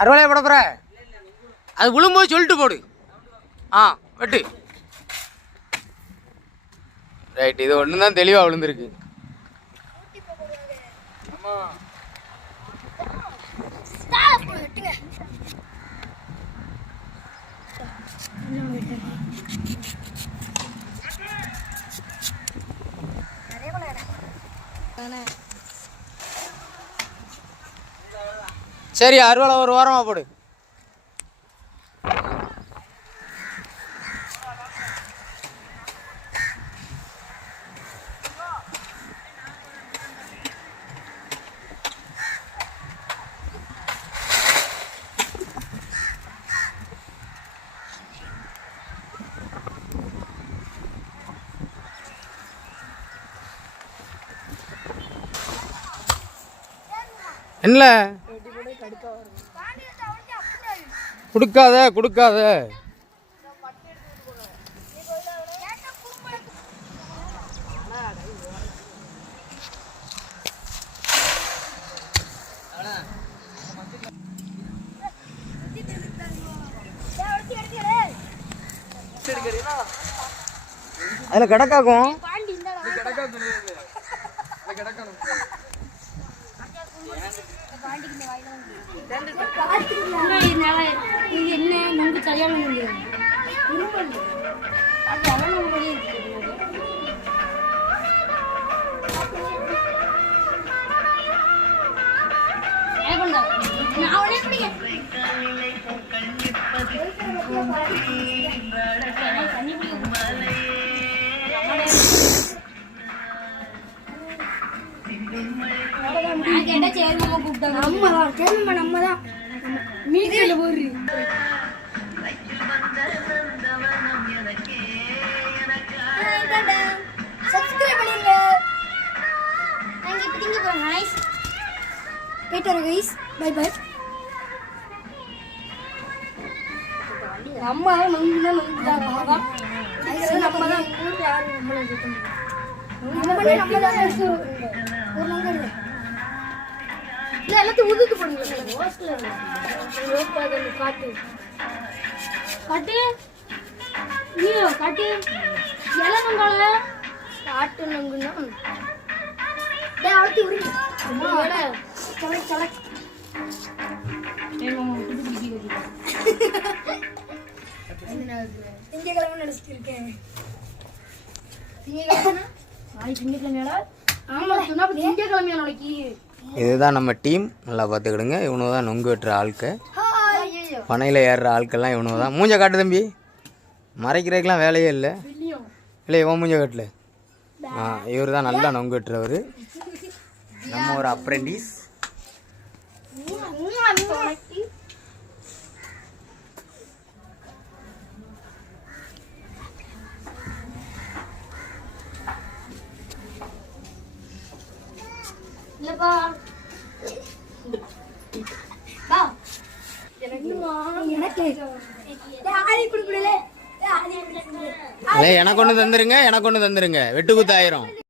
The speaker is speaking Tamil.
அறுவலையை போட போற அது விழும்போது சொல்லிட்டு போடு. வெட்டு. ரைட், இது ஒன்று தான் தெளிவாக விழுந்துருக்கு. சரி, அறுவலை ஒரு வாரமாக போடு. என்ன கொடுக்காத அதில் கிடக்காக்கும். என்ன நமக்கு கல்யாணம் நம்மதான் மீட்டில போடுறீ. சப்ஸ்கிரைப் பண்ணுங்க. நாங்க இப்ப திங்க போறோம் गाइस. போய்ட்டு வரேன் गाइस. By by. அம்மா நம்மதான் ஊருக்கு யாரும் நம்மதான் ஒரு நங்கர் எல்லாத்தையும் உதுத்து போடுங்க. காட்டு காட்டு காட்டு இளநங்கால காட்டு நங்குன்னா அழுத்தி உருங்க. திங்கக்கிழமை நினைச்சிட்டு இருக்கேன். திங்கக்கிழமையா? ஆமா, திங்கக்கிழமையா நாளைக்கு. இதுதான் நம்ம டீம், நல்லா பார்த்துக்கிடுங்க. இவனு தான் நொங்கு வெட்டுற ஆட்கள், பனையில் ஏறுற ஆட்கள்லாம் இவனு தான். மூஞ்ச காட்டு தம்பி, மறைக்கிறதுக்கெலாம் வேலையே இல்லை. இல்லை, இவன் மூஞ்ச காட்டில். இவர் தான் நல்லா நொங்கு வெட்டுறவர், நம்ம ஒரு அப்ரெண்டிஸ். எனக்கு ஒன்று தந்துருங்க, வெட்டு குத்து 1000.